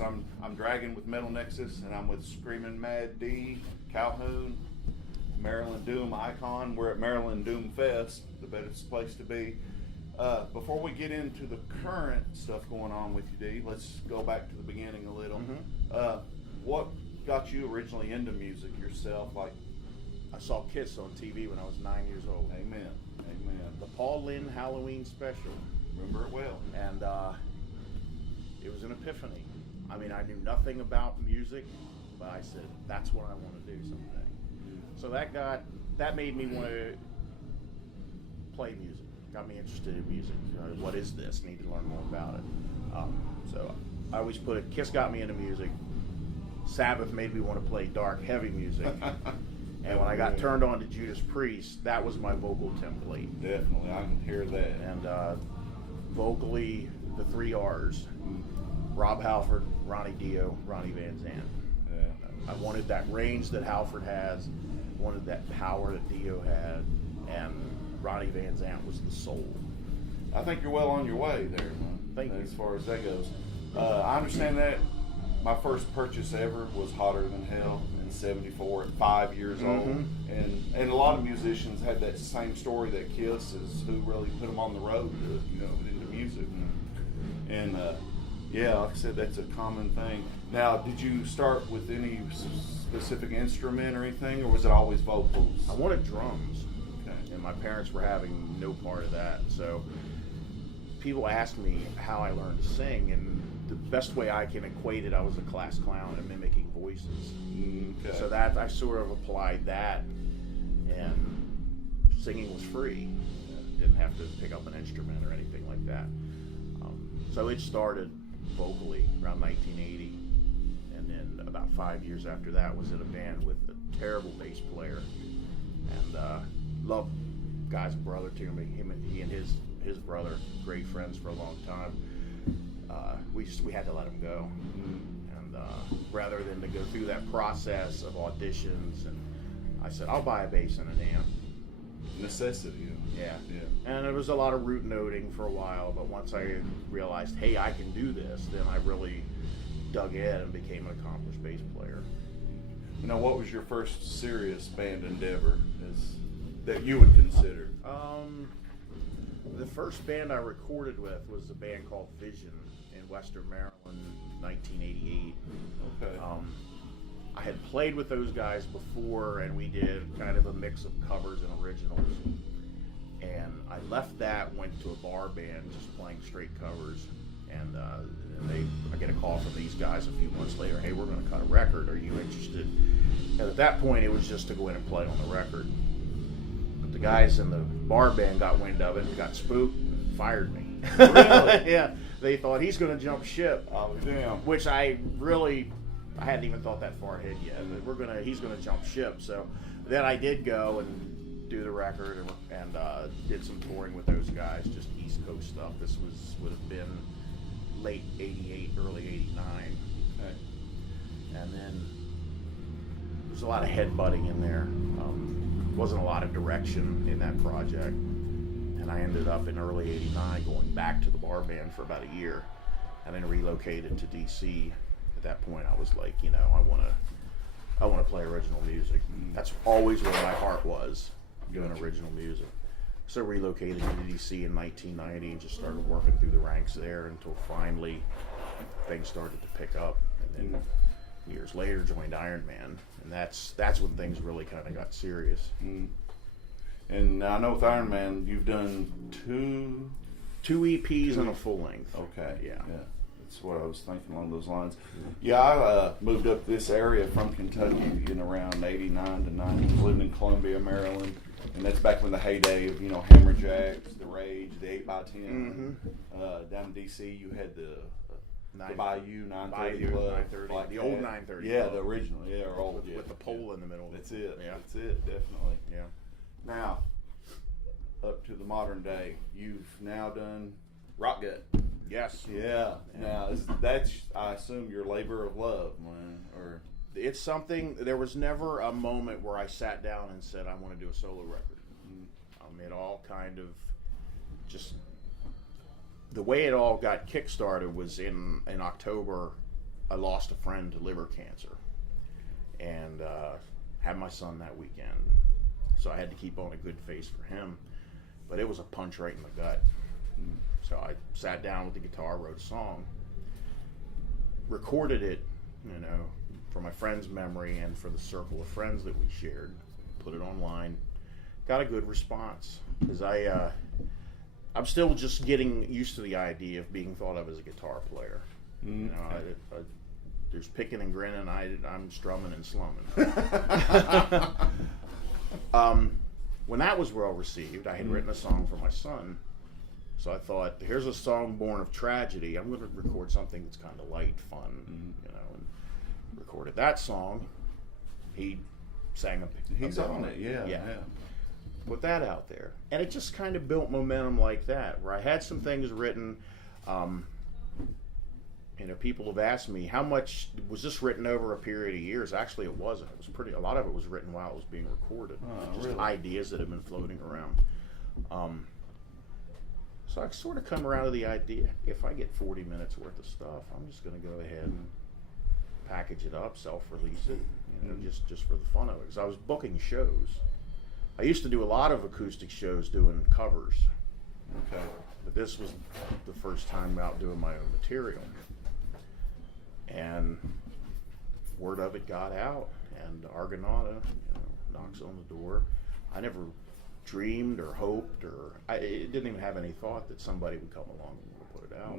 course, I'm Dragon with Metal Nexus, and I'm with Screaming Mad Dee Calhoun, Maryland Doom icon. We're at Maryland Doomfest, the best place to be. Before we get into the current stuff going on with you, Dee, let's go back to the beginning a little. What got you originally into music yourself? Like, I saw Kiss on TV when I was 9 years old. Amen. The Paul Lynde Halloween special. Remember it well. And it was an epiphany. I mean, I knew nothing about music, but I said, that's what I want to do someday. So that made me want to play music. Got me interested in music. What is this? Need to learn more about it. So I always put it, Kiss got me into music. Sabbath made me want to play dark, heavy music. And when I got turned on to Judas Priest, that was my vocal template. Definitely, I can hear that. And vocally, the 3 R's. Rob Halford, Ronnie Dio, Ronnie Van Zant. Yeah. I wanted that range that Halford has, wanted that power that Dio had, and Ronnie Van Zant was the soul. I think you're well on your way there, man. Thank you. As far as that goes. I understand that. My first purchase ever was Hotter Than Hell in '74 at 5 years old. And a lot of musicians had that same story that Kiss is who really put them on the road to, into music. And yeah, like I said, that's a common thing. Now, did you start with any specific instrument or anything, or was it always vocals? I wanted drums. Okay. And my parents were having no part of that. So people ask me how I learned to sing, and the best way I can equate it, I was a class clown and mimicking voices. Okay. So that I sort of applied that, and singing was free. Didn't have to pick up an instrument or anything like that. So it started vocally around 1980, and then about 5 years after that was in a band with a terrible bass player, and loved guy's brother to me. He and his brother, great friends for a long time. We had to let him go, and rather than to go through that process of auditions, and I said, I'll buy a bass and an amp. Necessity. Yeah. Yeah. And it was a lot of root noting for a while, but once I realized, hey, I can do this, then I really dug in and became an accomplished bass player. What was your first serious band endeavor that you would consider? The first band I recorded with was a band called Vision in Western Maryland, 1988. Okay. I had played with those guys before, and we did kind of a mix of covers and originals. And I left that, went to a bar band, just playing straight covers. And I get a call from these guys a few months later, hey, we're going to cut a record, are you interested? And at that point, it was just to go in and play on the record. But the guys in the bar band got wind of it, got spooked, and fired me. Really? Yeah, they thought he's going to jump ship. Oh, damn. Which I hadn't even thought that far ahead yet. But he's gonna jump ship. So then I did go and do the record and did some touring with those guys, just East Coast stuff. This would have been late '88, early '89. Okay. And then there was a lot of headbutting in there. Wasn't a lot of direction in that project. And I ended up in early '89 going back to the bar band for about a year, and then relocated to DC. At that point, I was like, I want to play original music. That's always where my heart was, doing original music. So relocated to DC in 1990 and just started working through the ranks there until finally things started to pick up. And then years later, joined Iron Man, and that's when things really kind of got serious. And I know with Iron Man, you've done two EPs and a full length. Okay. Yeah. That's what I was thinking along those lines. Yeah, I moved up this area from Kentucky in around '89 to '90. Lived in Columbia, Maryland, and that's back when the heyday of Hammerjacks, the Rage, the 8x10. Down in DC, you had the Bayou 930 Club, 930, like the old 930. Yeah, club. the original. Yeah, or old. With the pole in the middle. That's it. Yeah. That's it. Definitely. Yeah. Now, up to the modern day, you've now done Rock Gut. Yes. Yeah. Now, that's I assume your labor of love, man, or it's something. There was never a moment where I sat down and said I want to do a solo record. It all kind of just the way it all got kickstarted was in October I lost a friend to liver cancer, and had my son that weekend, so I had to keep on a good face for him. But it was a punch right in the gut. So I sat down with the guitar, wrote a song, recorded it, for my friend's memory and for the circle of friends that we shared, put it online, got a good response, because I'm still just getting used to the idea of being thought of as a guitar player. There's picking and grinning, I'm strumming and slumming. When that was well received, I had written a song for my son, so I thought, here's a song born of tragedy. I'm going to record something that's kind of light, fun, and recorded that song. He sang a He's bit on it, yeah. Put that out there, and it just kind of built momentum like that, where I had some things written. People have asked me, how much was this written over a period of years? Actually, it wasn't. It was a lot of it was written while it was being recorded. Just really? Ideas that have been floating around. So I sort of come around to the idea, if I get 40 minutes worth of stuff, I'm just going to go ahead and package it up, self-release it, just for the fun of it. Because I was booking shows. I used to do a lot of acoustic shows doing covers. Okay. But this was the first time out doing my own material. And word of it got out, and Argonauta, knocks on the door. I never dreamed or hoped, it didn't even have any thought that somebody would come along and put it out.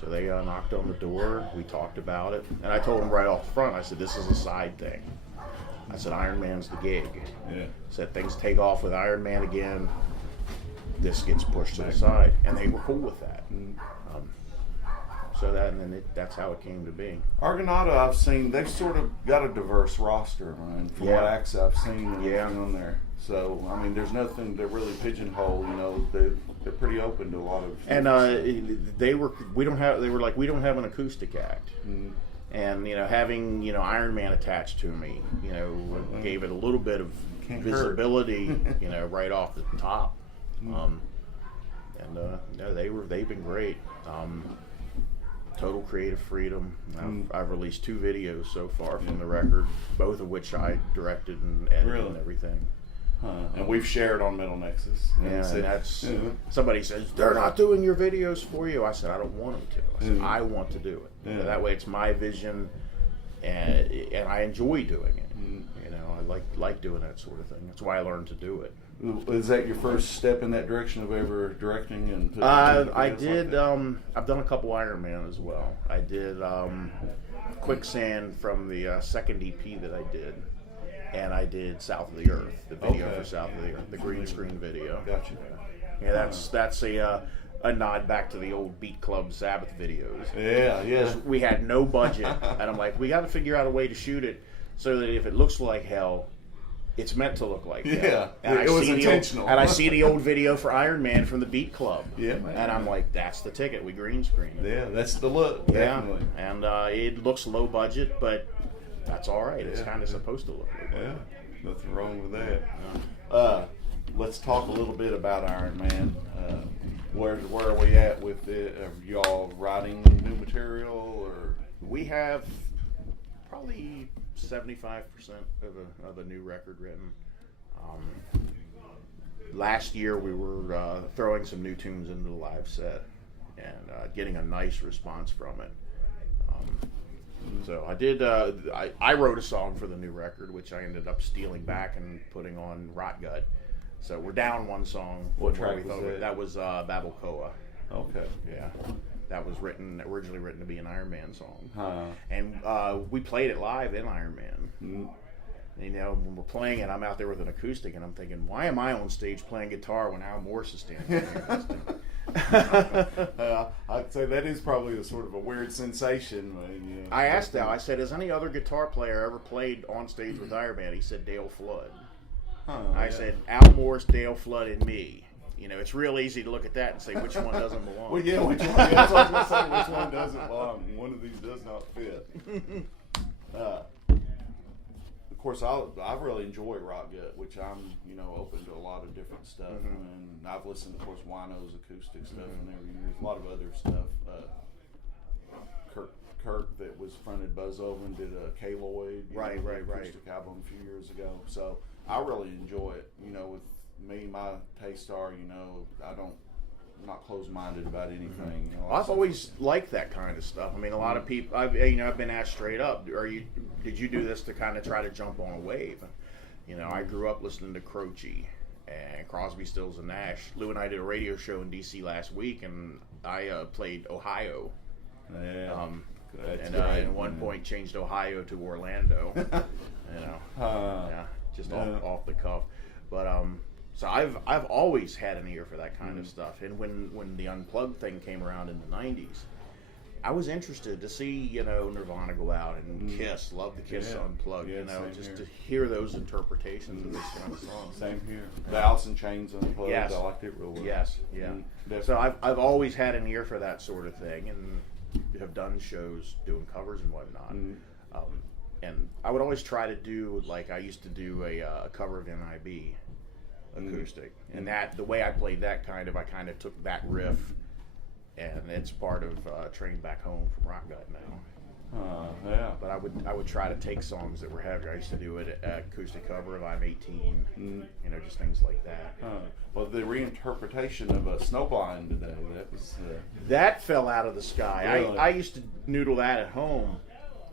So they knocked on the door, we talked about it, and I told them right off the front, I said, this is a side thing. I said, Iron Man's the gig. Yeah. Said things take off with Iron Man again, this gets pushed to the side, and they were cool with that. So that's how it came to be. Argonauta, I've seen, they've sort of got a diverse roster, man, from what acts I've seen and everything on there. So, I mean, there's nothing to really pigeonhole, they're pretty open to a lot of and they were like, we don't have an acoustic act. And, having, Iron Man attached to me, gave it a little bit of visibility, right off the top. They've been great. Total creative freedom. I've released 2 videos so far from the record, both of which I directed and edited and everything. And we've shared on Metal Nexus. And that's somebody says they're not doing your videos for you. I said I don't want them to. I said I want to do it. That way it's my vision, and I enjoy doing it. I like doing that sort of thing. That's why I learned to do it. Is that your first step in that direction of ever directing and putting I did. Like I've done a couple Iron Man as well. I did Quicksand from the second EP that I did, and I did South of the Earth, the video for South of the Earth, the green screen video. Gotcha. Yeah, that's a nod back to the old Beat Club Sabbath videos. Yeah. We had no budget, and I'm like, we got to figure out a way to shoot it so that if it looks like hell, it's meant to look like that. Yeah, and it was intentional. And I see the old video for Iron Man from the Beat Club. Yeah, man. And I'm like, that's the ticket. We green screen it. Yeah, that's the look. Definitely. And it looks low budget, but that's all right. It's kind of supposed to look like that. Yeah, nothing wrong with that. Let's talk a little bit about Iron Man. Where are we at with it? Are y'all writing new material, or we have probably 75% of a new record written. Last year we were throwing some new tunes into the live set and getting a nice response from it. So I did. I wrote a song for the new record, which I ended up stealing back and putting on Rot Gut. So we're down one song. What track was that? That was Babel Koa. Okay. Yeah. That was originally written to be an Iron Man song. And we played it live in Iron Man. And, when we're playing it, I'm out there with an acoustic, and I'm thinking, why am I on stage playing guitar when Al Morse is standing there? I'd say that is probably a sort of a weird sensation. I asked Al, I said, has any other guitar player ever played on stage with Iron Man? He said, Dale Flood. I said, Al Morse, Dale Flood, and me. It's real easy to look at that and say which one doesn't belong. Well, yeah, which one? Yeah, I was going to say which one doesn't belong. One of these does not fit. Of course, I really enjoy Rock Gut, which I'm open to a lot of different stuff, and I've listened to, of course, Wino's acoustic stuff and every year, a lot of other stuff. Kirk that was fronted Buzz Owen did a Kaloid, Right. acoustic album a few years ago. So I really enjoy it. You know, with me, my taste are, you know, I'm not closed-minded about anything. You know, I've always liked that kind of stuff. I mean, a lot of people, I've been asked straight up, did you do this to kind of try to jump on a wave? You know, I grew up listening to Croce and Crosby, Stills, and Nash. Lou and I did a radio show in D.C. last week, and I played Ohio. Yeah. And at one point changed Ohio to Orlando. You know, just off the cuff. But so I've always had an ear for that kind of stuff. And when the Unplugged thing came around in the '90s, I was interested to see, you know, Nirvana go out and Kiss, love the Kiss Unplugged, you know, just to hear those interpretations of this kind of song. Same here. The Alice in Chains Unplugged, Yes. I liked it real well. Yes, yeah. So I've always had an ear for that sort of thing, and have done shows doing covers and whatnot. And I would always try to do, like I used to do a cover of NIB acoustic, and that the way I played that I kind of took that riff. And it's part of Train Back Home from Rock Gut now. Yeah. But I would try to take songs that were heavy. I used to do it at acoustic cover of I'm 18, you know, just things like that. Well, the reinterpretation of Snowblind today, that fell out of the sky. Really? I used to noodle that at home,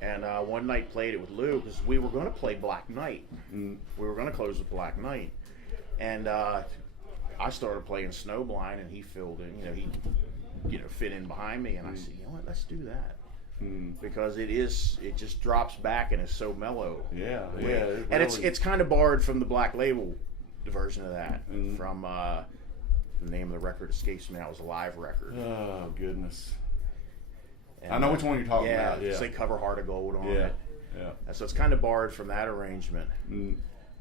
and one night played it with Lou because we were going to play Black Knight. We were going to close with Black Knight, and I started playing Snowblind, and he filled in. You know, he fit in behind me, and I said, you know what, let's do that. Because it just drops back and is so mellow. Yeah. And it's kind of borrowed from the Black Label version of that. From the name of the record escapes me now. It was a live record. Oh goodness. And, I know which one you're talking about. Yeah. They cover Heart of Gold on it. Yeah. And so it's kind of borrowed from that arrangement.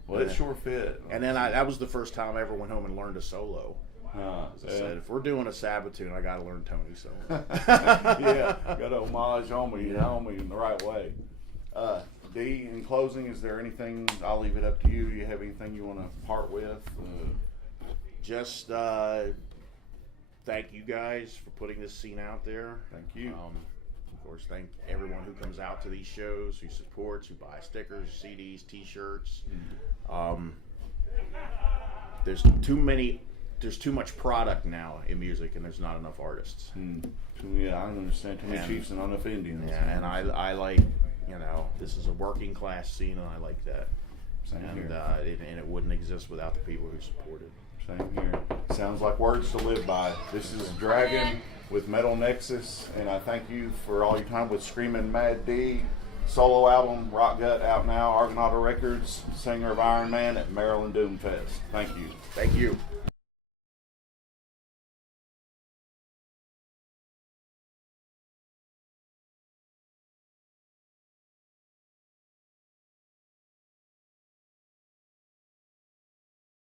Well, it sure fit. And then that was the first time I ever went home and learned a solo. As I said, if we're doing a Sabbath tune, I got to learn Tony solo. Yeah, got to homage on me in the right way. Dee, in closing, is there anything? I'll leave it up to you. Do you have anything you want to part with? Just thank you guys for putting this scene out there. Thank you. Of course, thank everyone who comes out to these shows, who supports, who buys stickers, CDs, T-shirts. There's too much product now in music, and there's not enough artists. Yeah, I understand. Too many Chiefs and not enough Indians. Yeah, and I like, you know, this is a working class scene, and I like that. Same here. And it wouldn't exist without the people who support it. Same here. Sounds like words to live by. This is Dragon with Metal Nexus, and I thank you for all your time with Screaming Mad D. Solo album, Rock Gut, out now, Argonauta Records, singer of Iron Man at Maryland Doomfest. Thank you. Thank you.